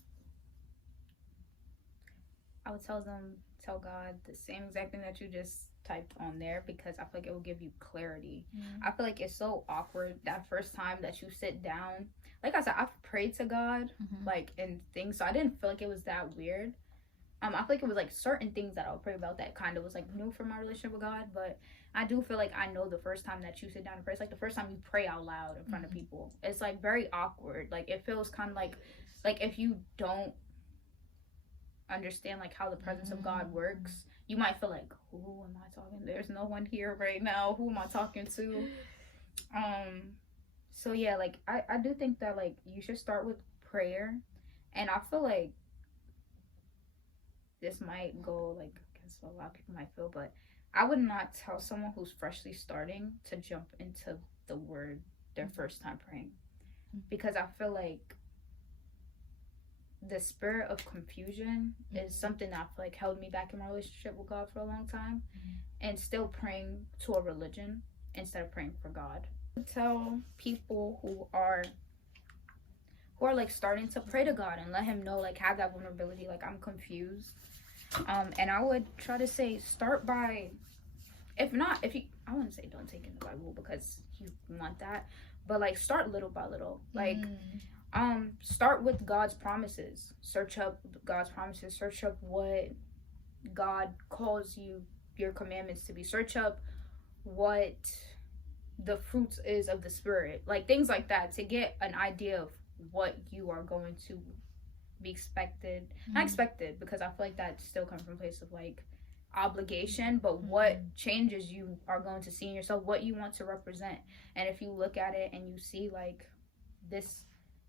I would tell God the same exact thing that you just typed on there, because I feel like it will give you clarity. I feel like it's so awkward that first time that you sit down. Like I said, I've prayed to God like and things, so I didn't feel like it was that weird. I feel like it was like certain things that I would pray about that kind of was like new for my relationship with God, but I do feel like I know the first time that you sit down and pray, it's like the first time you pray out loud in front of people. It's like very awkward. Like it feels kind of like if you don't understand like how the presence of God works, you might feel like, who am I talking? There's no one here right now. Who am I talking to? So yeah, like I do think that like you should start with prayer, and I feel like this might go like against what a lot of people might feel, but I would not tell someone who's freshly starting to jump into the word their first time praying, because I feel like the spirit of confusion is something that I feel like held me back in my relationship with God for a long time, and still praying to a religion instead of praying for God. I tell people who are like starting to pray to God and let him know, like have that vulnerability, like I'm confused. And I would try to say start by, I wouldn't say don't take in the Bible because you want that, but like start little by little. Like start with God's promises. Search up God's promises. Search up what God calls your commandments to be. Search up what the fruits is of the Spirit. Like things like that, to get an idea of what you are going to be expected. Not expected, because I feel like that still comes from a place of like obligation, but what changes you are going to see in yourself, what you want to represent. And if you look at it and you see like this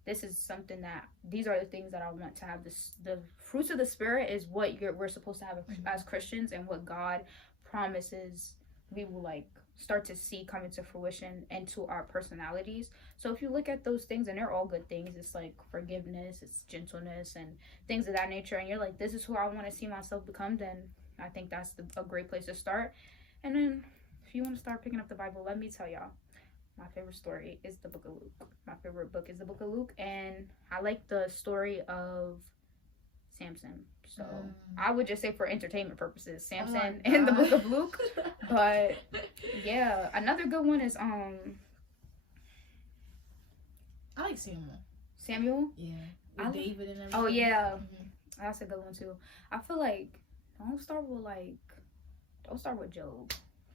is something that, these are the things that I want to have. The fruits of the Spirit is what we're supposed to have as Christians, and what God promises we will like start to see come into fruition into our personalities. So if you look at those things, and they're all good things, it's like forgiveness, it's gentleness and things of that nature, and you're like, this is who I want to see myself become, then I think that's a great place to start. And then if you want to start picking up the Bible, let me tell y'all, my favorite story is the book of Luke. My favorite book is the book of Luke, and I like the story of Samson. So I would just say for entertainment purposes, Samson in the book of Luke. But yeah, another good one is I like Samuel. Samuel? Yeah. With David and everything. Oh yeah. That's a good one too. I feel like don't start with Job.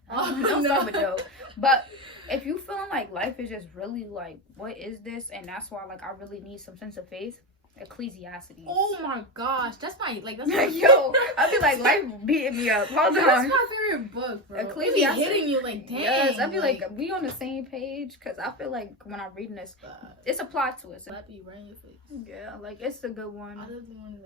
Don't start with Job. But if you feeling like life is just really like, what is this? And that's why like I really need some sense of faith. Ecclesiastes. Oh my gosh, that's my that's Yo, I'd be like, life beating me up. Hold that's on. my favorite book, bro. Ecclesiastes. It be hitting you like, dang. Yes, I'd be like, we on the same page, because I feel like when I'm reading this, it's a plot twist. That be right in your face. Yeah, like, it's a good one. I love the one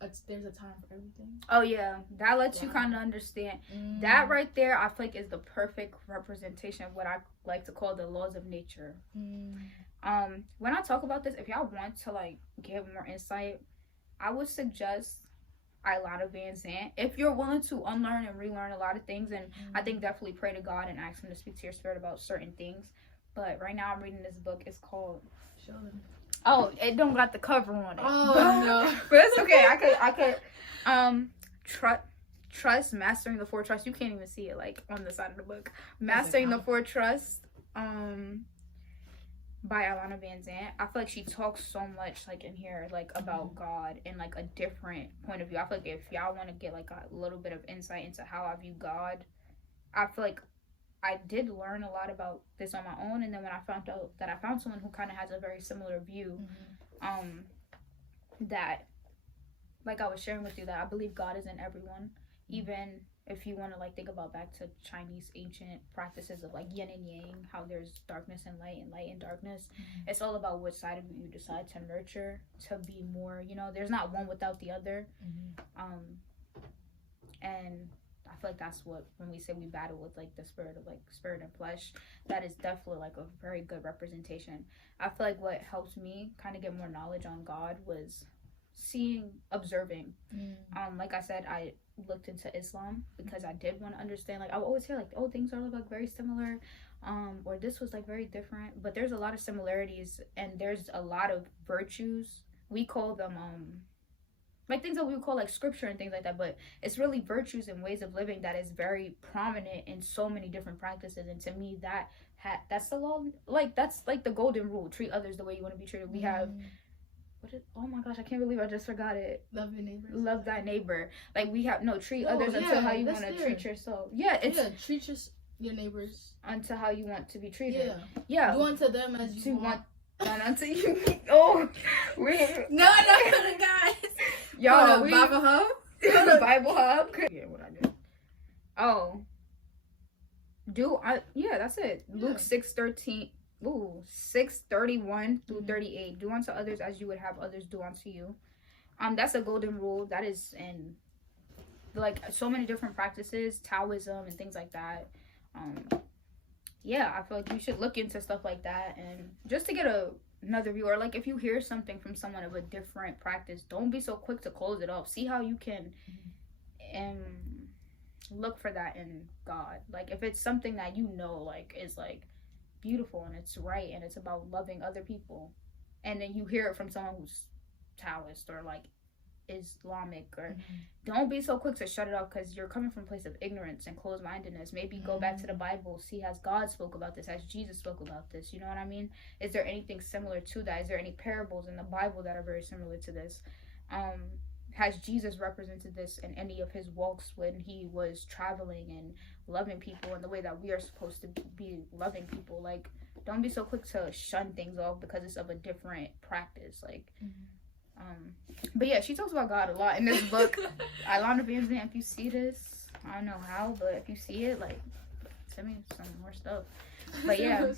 like, there's a time for everything. Oh yeah, that lets you kind of understand. That right there, I feel like is the perfect representation of what I like to call the laws of nature. When I talk about this, if y'all want to like get more insight, I would suggest 𝒂𝒏𝒔𝒕𝒊𝒐𝒏𝒔. If you're willing to unlearn and relearn a lot of things, and I think definitely pray to God and ask him to speak to your spirit about certain things. But right now I'm reading this book. It's called, Show them. oh, it don't got the cover on it. Oh no. But it's okay. I could trust mastering the 4 trusts. You can't even see it like on the side of the book. Mastering the 4 trusts by 𝒂𝒏𝒔𝒕𝒊𝒐𝒏𝒔. I feel like she talks so much like in here like about God and like a different point of view. I feel like if y'all want to get like a little bit of insight into how I view God, I feel like I did learn a lot about this on my own, and then when I found out that I found someone who kind of has a very similar view, that like I was sharing with you, that I believe God is in everyone, even if you want to like think about back to Chinese ancient practices of like yin and yang, how there's darkness and light and darkness. It's all about which side of you decide to nurture to be more, you know, there's not one without the other. And I feel like that's what, when we say we battle with like the spirit of like spirit and flesh, that is definitely like a very good representation. I feel like what helps me kind of get more knowledge on God was observing. Like I said, I looked into Islam because I did want to understand. Like I would always hear like, oh, things are like very similar, or this was like very different, but there's a lot of similarities, and there's a lot of virtues. We call them like things that we would call like scripture and things like that, but it's really virtues and ways of living that is very prominent in so many different practices. And to me, that's the law. Like that's like the golden rule: treat others the way you want to be treated. We have oh my gosh, I can't believe I just forgot it. Love your neighbor. Love thy neighbor. Like we have treat others until how you want to treat yourself. Treat your neighbors until how you want to be treated. Do unto them as you want. Done unto you. Oh, no, guys. Y'all, Bible Hub. Bible Hub. Yeah, what I do. Oh, that's it. Luke 6:13. 6:31 through 38. Do unto others as you would have others do unto you. That's a golden rule that is in like so many different practices, Taoism and things like that. I feel like you should look into stuff like that, and just to get another view, or like if you hear something from someone of a different practice, don't be so quick to close it off. See how you can look for that in God. Like if it's something that you know like is like beautiful and it's right and it's about loving other people, and then you hear it from someone who's Taoist or like Islamic, or don't be so quick to shut it off because you're coming from a place of ignorance and closed-mindedness. Maybe go back to the Bible, see has God spoke about this, has Jesus spoke about this, you know what I mean? Is there anything similar to that? Is there any parables in the Bible that are very similar to this? Has Jesus represented this in any of his walks when he was traveling and loving people in the way that we are supposed to be loving people? Like, don't be so quick to shun things off because it's of a different practice. Like, but yeah, she talks about God a lot in this book. 𝒂𝒏𝒔𝒕𝒊𝒐𝒏𝒔, if you see this, I don't know how, but if you see it, like, send me some more stuff. But yeah,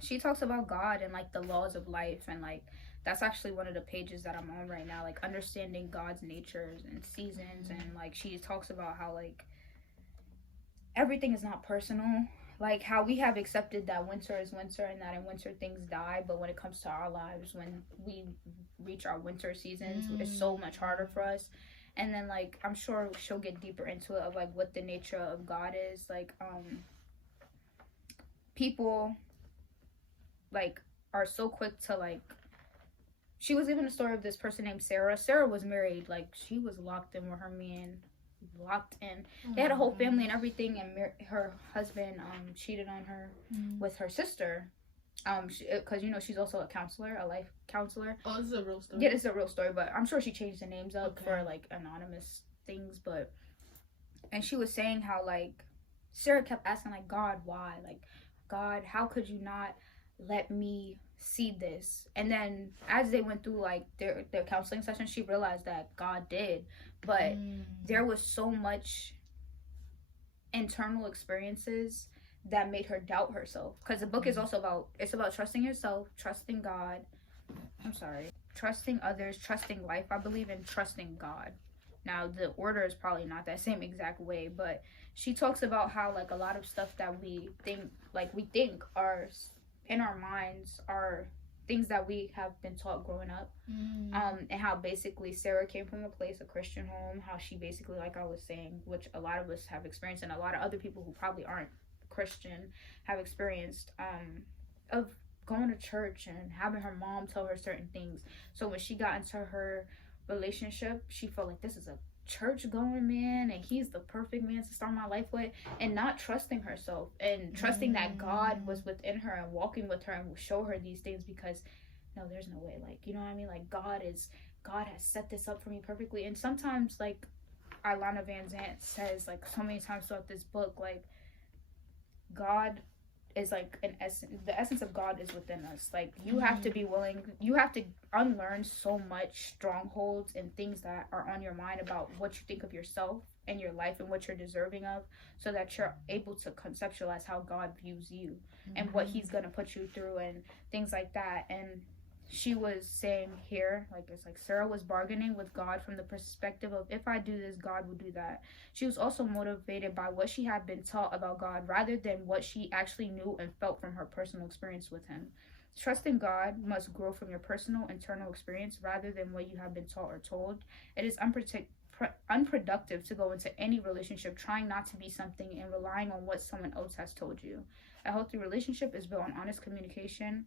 she talks about God and like the laws of life, and like that's actually one of the pages that I'm on right now, like understanding God's natures and seasons. And like she talks about how like everything is not personal, like how we have accepted that winter is winter and that in winter things die, but when it comes to our lives, when we reach our winter seasons, it's so much harder for us. And then like I'm sure she'll get deeper into it of like what the nature of God is. Like people like are so quick to like, she was even a story of this person named Sarah. Sarah was married, like she was locked in with her man, they had a whole family and everything, and her husband cheated on her with her sister, because you know she's also a counselor, a life counselor. Oh, this is a real story. Yeah, this is a real story, but I'm sure she changed the names up for like anonymous things. But and she was saying how like Sarah kept asking like, God, why? Like, God, how could you not let me see this. And then as they went through like their counseling session, she realized that God did, but there was so much internal experiences that made her doubt herself, because the book is also about trusting yourself, trusting God, trusting others, trusting life, I believe, and trusting God. Now the order is probably not that same exact way, but she talks about how like a lot of stuff that we think are in our minds are things that we have been taught growing up. And how basically Sarah came from a Christian home, how she basically, like I was saying, which a lot of us have experienced, and a lot of other people who probably aren't Christian have experienced, of going to church and having her mom tell her certain things. So when she got into her relationship, she felt like, this is a church going man and he's the perfect man to start my life with, and not trusting herself and trusting that God was within her and walking with her and will show her these things, because no, there's no way, like, you know what I mean, like God has set this up for me perfectly. And sometimes, like Iyanla Vanzant says, like so many times throughout this book, like God is like an essence. The essence of God is within us. Like you have to be willing, you have to unlearn so much strongholds and things that are on your mind about what you think of yourself and your life and what you're deserving of, so that you're able to conceptualize how God views you and what he's gonna put you through and things like that. And she was saying here, like, it's like Sarah was bargaining with God from the perspective of, if I do this, God will do that. She was also motivated by what she had been taught about God rather than what she actually knew and felt from her personal experience with him. Trusting God must grow from your personal internal experience rather than what you have been taught or told. It is unproductive to go into any relationship trying not to be something and relying on what someone else has told you. A healthy relationship is built on honest communication,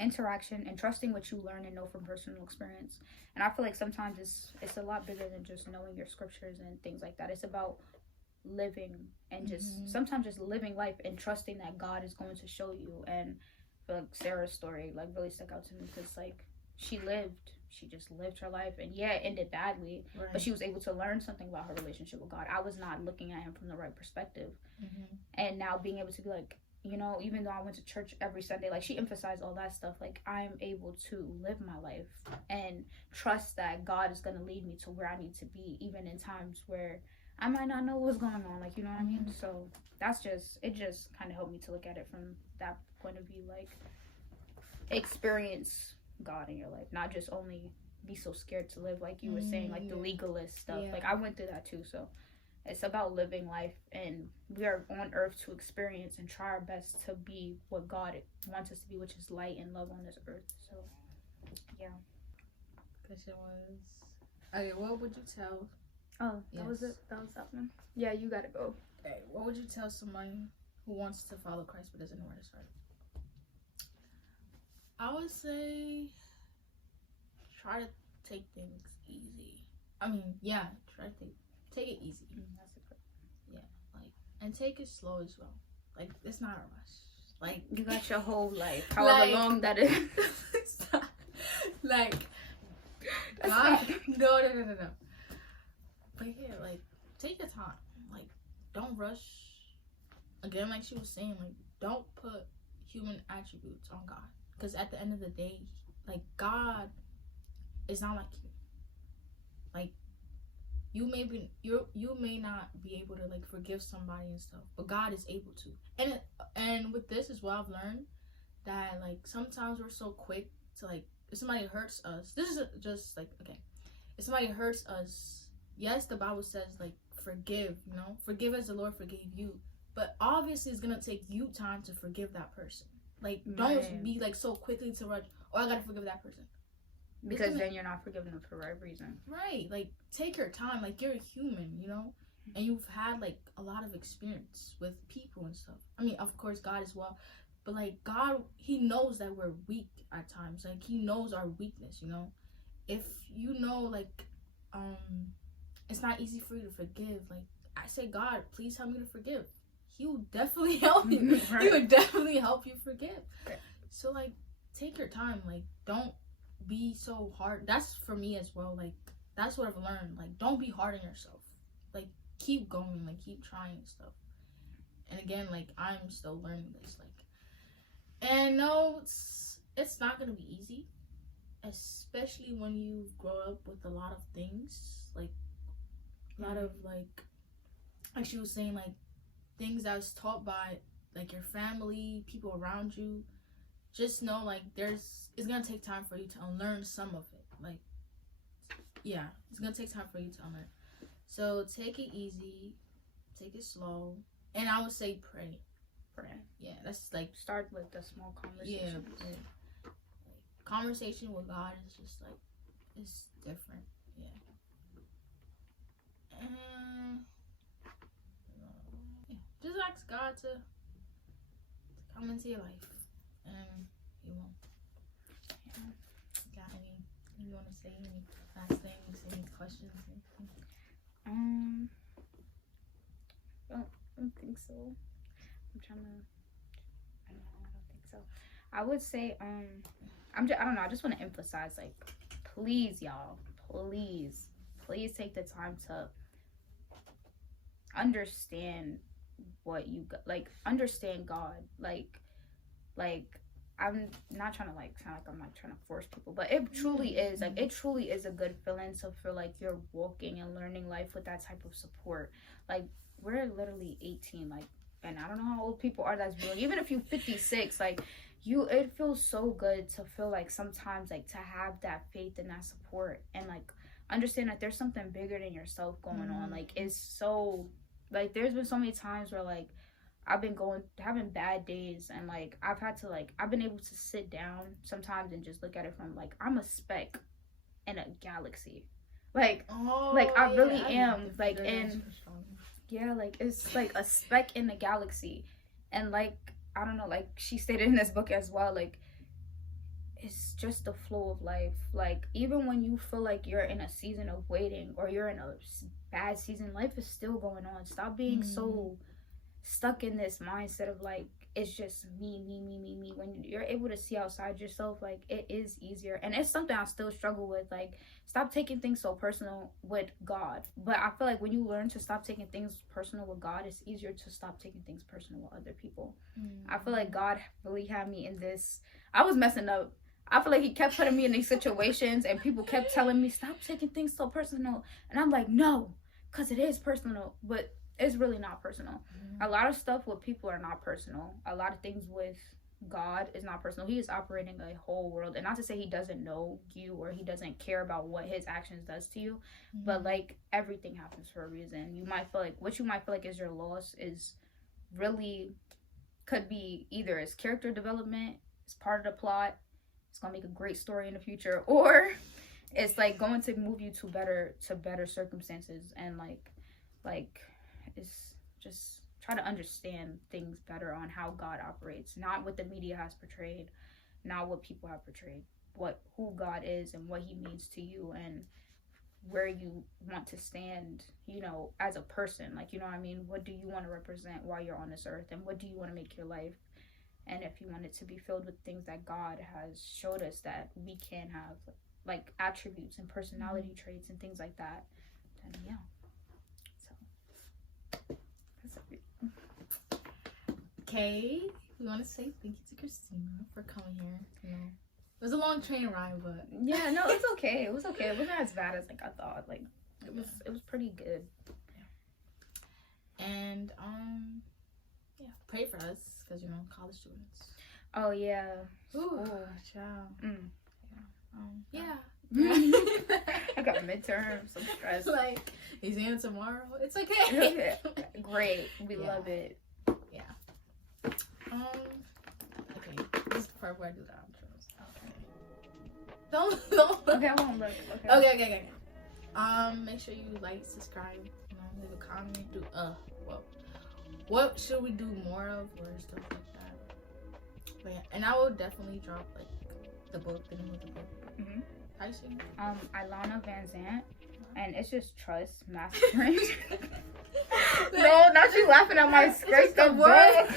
interaction, and trusting what you learn and know from personal experience. And I feel like sometimes it's a lot bigger than just knowing your scriptures and things like that. It's about living and just sometimes just living life and trusting that God is going to show you. And I feel like Sarah's story like really stuck out to me, because like she just lived her life, and yeah, it ended badly, but she was able to learn something about her relationship with God. I was not looking at him from the right perspective. And now being able to be like, you know, even though I went to church every Sunday, like she emphasized all that stuff, like I'm able to live my life and trust that God is going to lead me to where I need to be, even in times where I might not know what's going on, like, you know what I mean? So it just kind of helped me to look at it from that point of view, like experience God in your life, not just only be so scared to live, like you were saying, like the legalist stuff. Like I went through that too. So it's about living life, and we are on earth to experience and try our best to be what God wants us to be, which is light and love on this earth. So yeah. Question was, okay, what would you tell? Oh, that was it. That was that one. Yeah, you gotta go. Okay, what would you tell someone who wants to follow Christ but doesn't know where to start? I would say try to take things easy. I mean, yeah, try to take it easy. That's a good. Yeah, like, and take it slow as well. Like, it's not a rush. Like, you got your whole life, however long that is. Like, God, no. But yeah, like, take your time. Like, don't rush. Again, like she was saying, like, don't put human attributes on God. Because at the end of the day, like, God is not like you. Like, you may not be able to like forgive somebody and stuff, but God is able to. And with this as well, I've learned that like sometimes we're so quick to like, if somebody hurts us, this is just like, okay, if somebody hurts us, yes, the Bible says like forgive, you know, forgive as the Lord forgave you, but obviously it's gonna take you time to forgive that person. Like, don't be like so quickly to rush, oh, I gotta forgive that person. Because then you're not forgiving them for the right reason. Right. Like, take your time. Like, you're a human, you know? And you've had, like, a lot of experience with people and stuff. I mean, of course, God as well. But, like, God, he knows that we're weak at times. Like, he knows our weakness, you know? If you know, like, it's not easy for you to forgive. Like, I say, God, please help me to forgive. He will definitely help you. Right. He would definitely help you forgive. Okay. So, like, take your time. Like, don't be so hard. That's for me as well. Like, that's what I've learned. Like, don't be hard on yourself. Like, keep going. Like, keep trying stuff. And again, like, I'm still learning this. Like, And no, it's not gonna be easy, especially when you grow up with a lot of things, like a lot of like she was saying, like things that was taught by like your family, people around you. Just know, like, it's gonna take time for you to unlearn some of it. Like, yeah, it's gonna take time for you to unlearn. So take it easy, take it slow, and I would say pray. Yeah, that's like, start with the small conversations. Yeah, like, conversation with God is just like, it's different. Yeah. Just ask God to come into your life, and He will. Yeah. Got any? You want to say any last things? Any questions? Anything? I don't think so. I'm trying to. I don't think so. I would say I don't know. I just want to emphasize, like, please, y'all, please take the time to understand what you like. Understand God, like I'm not trying to like sound like I'm like trying to force people, but it truly is like, it truly is a good feeling to feel like you're walking and learning life with that type of support. Like, we're literally 18, like, and I don't know how old people are that's doing, even if you're 56, like, it feels so good to feel like sometimes, like, to have that faith and that support, and like understand that there's something bigger than yourself going on. Like, it's so, like, there's been so many times where, like, I've been having bad days, and like I've been able to sit down sometimes and just look at it from like, I'm a speck in a galaxy, like I really am, like, and yeah, like, it's like a speck in the galaxy, and like, I don't know, like she stated in this book as well, like, it's just the flow of life. Like, even when you feel like you're in a season of waiting, or you're in a bad season, life is still going on. Stop being so stuck in this mindset of like, it's just me. When you're able to see outside yourself, like, it is easier. And it's something I still struggle with. Like, stop taking things so personal with God. But I feel like when you learn to stop taking things personal with God, it's easier to stop taking things personal with other people. I feel like God really had me in this. I was messing up. I feel like he kept putting me in these situations, and people kept telling me, stop taking things so personal. And I'm like, no, because it is personal. But it's really not personal. A lot of stuff with people are not personal. A lot of things with God is not personal. He is operating a whole world. And not to say he doesn't know you, or he doesn't care about what his actions does to you. But like, everything happens for a reason. You might feel like, what you might feel like is your loss is really, could be either as character development, it's part of the plot, it's gonna make a great story in the future, or it's like going to move you to better circumstances. And like it's just try to understand things better on how God operates, not what the media has portrayed, not what people have portrayed, who God is and what he means to you, and where you want to stand, you know, as a person. Like, you know what I mean? What do you want to represent while you're on this earth, and what do you want to make your life? And if you want it to be filled with things that God has showed us that we can have, like attributes and personality traits and things like that, then yeah. Okay, we want to say thank you to Christina for coming here. You know, it was a long train ride, but yeah, no, it's okay. It was okay. It wasn't as bad as like I thought. Like, it was pretty good. Yeah. And yeah, pray for us, because you know, college students. Oh yeah. Ooh, child. Yeah. I got midterms. I'm stressed. Like, exam tomorrow. It's okay. Great. We love it. Yeah. Okay. This is the part where I do the outros. Okay. Don't. Okay, I won't look. Okay. Make sure you like, subscribe, you know, leave a comment. What should we do more of, or stuff like that. But yeah, and I will definitely drop like the name of the book. Ilana Van Zant, and it's just trust mastering. No, not you laughing at my skirt. The word.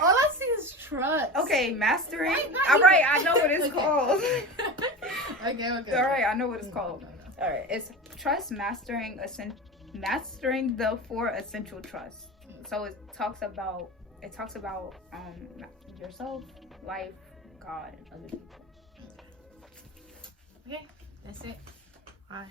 All I see is trust. Okay, mastering. All right, I know what it's called. Okay. All right, I know what it's called. All right, it's trust mastering the 4 essential trusts. So it talks about it talks about yourself, life, God, and other people. Okay, that's it. Bye.